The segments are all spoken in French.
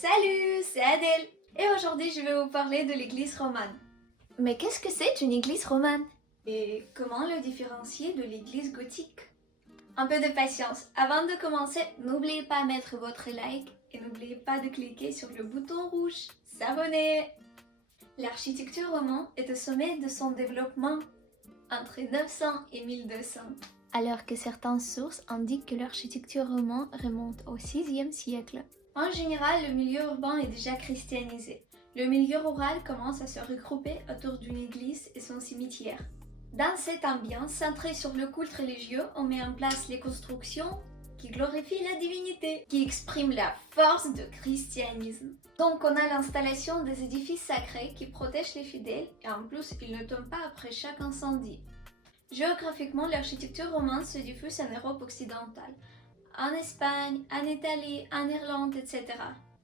Salut, c'est Adèle et aujourd'hui je vais vous parler de l'église romane. Mais qu'est-ce que c'est une église romane? Et comment le différencier de l'église gothique? Un peu de patience. Avant de commencer, n'oubliez pas de mettre votre like et n'oubliez pas de cliquer sur le bouton rouge, s'abonner. L'architecture romane est au sommet de son développement entre 900 et 1200. Alors que certaines sources indiquent que l'architecture romane remonte au 6e siècle. En général, le milieu urbain est déjà christianisé. Le milieu rural commence à se regrouper autour d'une église et son cimetière. Dans cette ambiance centrée sur le culte religieux, on met en place les constructions qui glorifient la divinité, qui expriment la force du christianisme. Donc on a l'installation des édifices sacrés qui protègent les fidèles et en plus ils ne tombent pas après chaque incendie. Géographiquement, l'architecture romane se diffuse en Europe occidentale, en Espagne, en Italie, en Irlande, etc.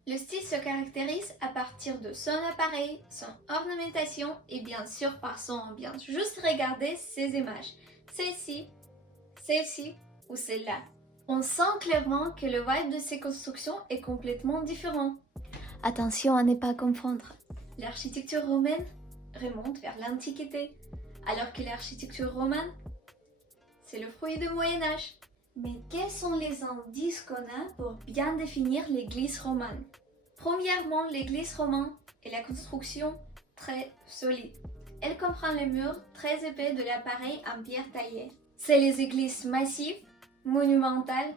Le style se caractérise à partir de son appareil, son ornementation et bien sûr par son ambiance. Juste regardez ces images. Celle-ci, celle-ci ou celle-là. On sent clairement que le vibe de ces constructions est complètement différent. Attention à ne pas confondre. L'architecture romaine remonte vers l'Antiquité, alors que l'architecture romane, c'est le fruit du Moyen-Âge. Mais quels sont les indices qu'on a pour bien définir l'église romane? Premièrement, l'église romane est la construction très solide. Elle comprend les murs très épais de l'appareil en pierre taillée. C'est les églises massives, monumentales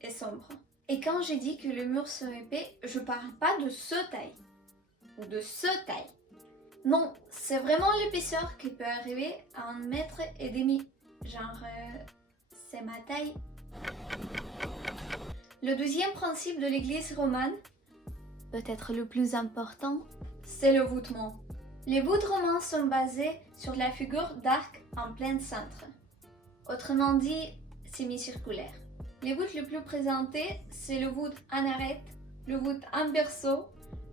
et sombres. Et quand je dis que les murs sont épais, je parle pas de ce taille ou de ce taille. Non, c'est vraiment l'épaisseur qui peut arriver à 1,5 mètre. Genre, c'est ma taille. Le deuxième principe de l'église romane, Peut-être le plus important, c'est le voûtement. Les voûtes romanes sont basées sur la figure d'arc en plein cintre, autrement dit semi-circulaire. Les voûtes les plus présentées, c'est le voûte en arête, le voûte en berceau,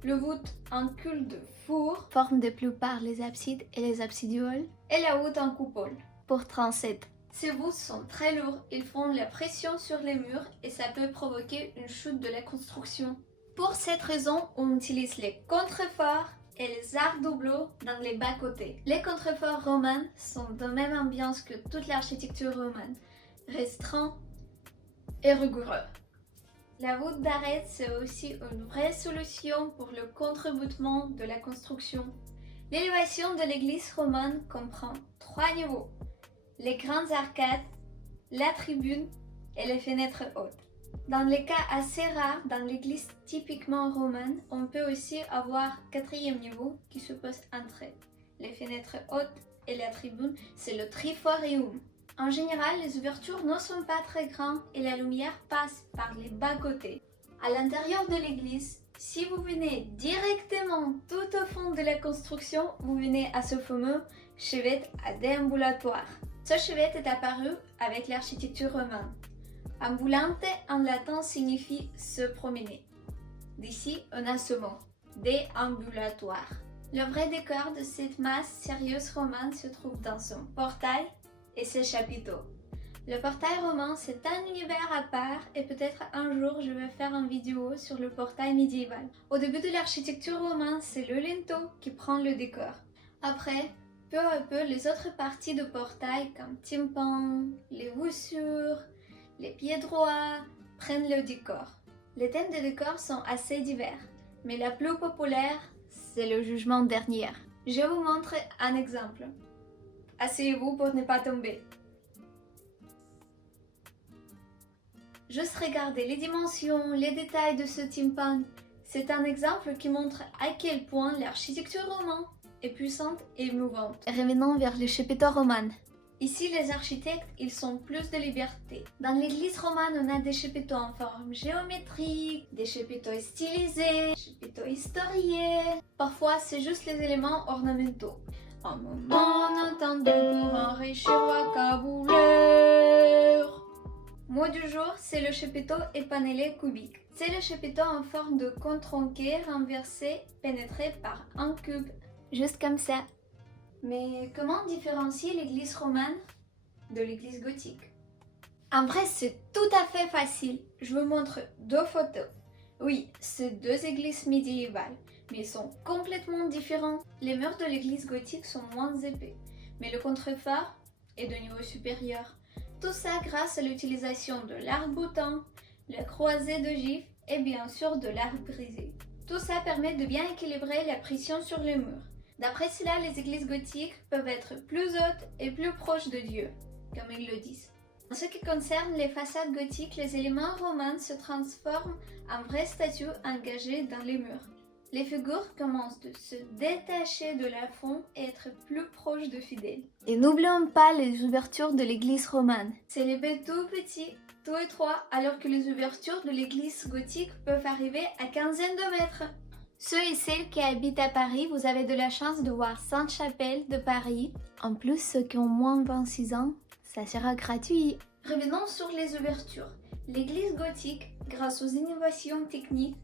le voûte en cul de four, forme de plupart les absides et les absidioles, et la voûte en coupole. pour transept. Ces voûtes sont très lourds, ils font la pression sur les murs et ça peut provoquer une chute de la construction. Pour cette raison, on utilise les contreforts et les arcs doubleaux dans les bas-côtés. Les contreforts romains sont de même ambiance que toute l'architecture romane, restreints et rigoureux. La voûte d'arête, c'est aussi une vraie solution pour le contre-voûtement de la construction. L'élévation de l'église romane comprend 3 niveaux: les grandes arcades, la tribune et les fenêtres hautes. Dans les cas assez rares, dans l'église typiquement romane, on peut aussi avoir 4e niveau qui se pose entre les fenêtres hautes et la tribune, c'est le triforium. En général, les ouvertures ne sont pas très grandes et la lumière passe par les bas-côtés. À l'intérieur de l'église, si vous venez directement tout au fond de la construction, vous venez à ce fameux chevet à déambulatoire. Ce chevet est apparu avec l'architecture romane. Ambulante en latin signifie se promener. D'ici, on a ce mot, déambulatoire. Le vrai décor de cette masse sérieuse romane se trouve dans son portail et ses chapiteaux. Le portail roman, c'est un univers à part et peut-être un jour je vais faire une vidéo sur le portail médiéval. Au début de l'architecture romane, c'est le linteau qui prend le décor. Après, peu à peu, les autres parties du portail comme tympan, les voussures, les pieds droits prennent le décor. Les thèmes de décor sont assez divers, mais la plus populaire, c'est le jugement dernier. Je vous montre un exemple. Asseyez-vous pour ne pas tomber. Juste regardez les dimensions, les détails de ce tympan. C'est un exemple qui montre à quel point l'architecture romane est puissante et émouvante. Revenons vers le chapiteau roman. Ici, les architectes, ils ont plus de liberté. Dans l'église romane, on a des chapiteaux en forme géométrique, des chapiteaux stylisés, des chapiteaux historiés. Parfois, c'est juste les éléments ornementaux. Un moment entendu pour un riche roi cabouleur. Mot du jour, c'est le chapiteau épanelé cubique. C'est le chapiteau en forme de cône tronqué, renversé, pénétré par un cube. Juste comme ça. Mais comment différencier l'église romane de l'église gothique? En vrai, c'est tout à fait facile. Je vous montre 2 photos. Oui, c'est deux églises médiévales, mais ils sont complètement différents. Les murs de l'église gothique sont moins épais, mais le contrephare est de niveau supérieur. Tout ça grâce à l'utilisation de l'arc-boutant, la croisée d'ogives et bien sûr de l'arc brisé. Tout ça permet de bien équilibrer la pression sur les murs. D'après cela, les églises gothiques peuvent être plus hautes et plus proches de Dieu, comme ils le disent. En ce qui concerne les façades gothiques, les éléments romains se transforment en vraies statues engagées dans les murs. Les figures commencent de se détacher de la fond et être plus proches de fidèles. Et n'oublions pas les ouvertures de l'église romane. C'est les baies tout petits, tout étroits, alors que les ouvertures de l'église gothique peuvent arriver à quinzaine de mètres. Ceux et celles qui habitent à Paris, vous avez de la chance de voir Sainte-Chapelle de Paris. En plus, ceux qui ont moins de 26 ans, ça sera gratuit. Revenons sur les ouvertures. L'église gothique, grâce aux innovations techniques,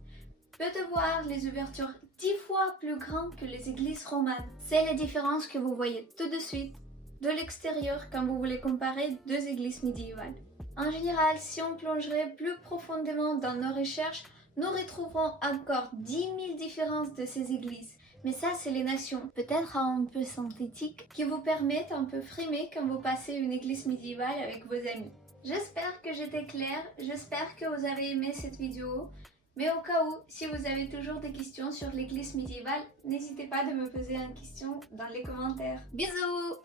peut avoir les ouvertures 10 fois plus grandes que les églises romanes. C'est la différence que vous voyez tout de suite de l'extérieur quand vous voulez comparer deux églises médiévales. En général, si on plongerait plus profondément dans nos recherches, nous retrouverons encore 10 000 différences de ces églises. Mais ça, c'est les nations, Peut-être un peu synthétique. qui vous permettent un peu frimer quand vous passez une église médiévale avec vos amis. J'espère que j'étais claire, j'espère que vous avez aimé cette vidéo. Mais au cas où, si vous avez toujours des questions sur l'église médiévale, n'hésitez pas de me poser une question dans les commentaires. Bisous!